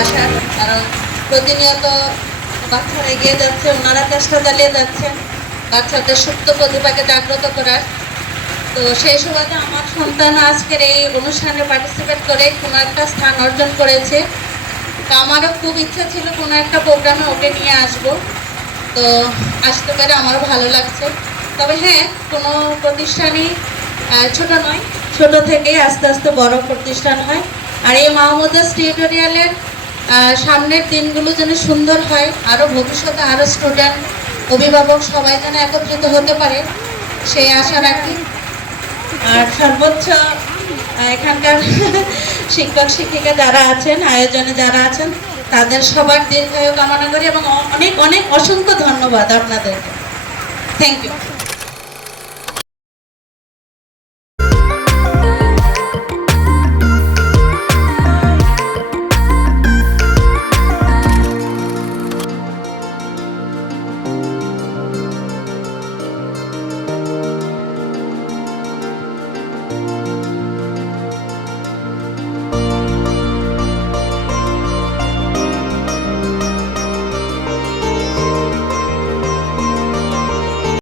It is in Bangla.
আসার, কারণ প্রতিনিয়ত বাচ্চারা এগিয়ে যাচ্ছে, ওনারা চেষ্টা চালিয়ে যাচ্ছেন বাচ্চাদের সুপ্ত প্রতিভাকে জাগ্রত করার। তো সেই সুবাদে আমার সন্তান আজকের এই অনুষ্ঠানে পার্টিসিপেট করে কোনো একটা স্থান অর্জন করেছে। তো আমারও খুব ইচ্ছা ছিল কোনো একটা প্রোগ্রামে ওকে নিয়ে আসব, তো আসতে পেরে আমারও ভালো লাগছে। তবে হ্যাঁ, কোনো প্রতিষ্ঠানই ছোট নয়, ছোট থেকেই আস্তে আস্তে বড় প্রতিষ্ঠান হয়। আর এই মাহমুদাস টিউটোরিয়ালের সামনের দিনগুলো যেন সুন্দর হয়, আরও ভবিষ্যতে আরও স্টুডেন্ট, অভিভাবক সবাই যেন একত্রিত হতে পারে সেই আশা রাখি। আর সর্বোচ্চ এখানকার শিক্ষক শিক্ষিকা যারা আছেন, আয়োজনে যারা আছেন, তাদের সবার দীর্ঘায়ু কামনা করি এবং অনেক অনেক অসংখ্য ধন্যবাদ আপনাদেরকে। Thank you.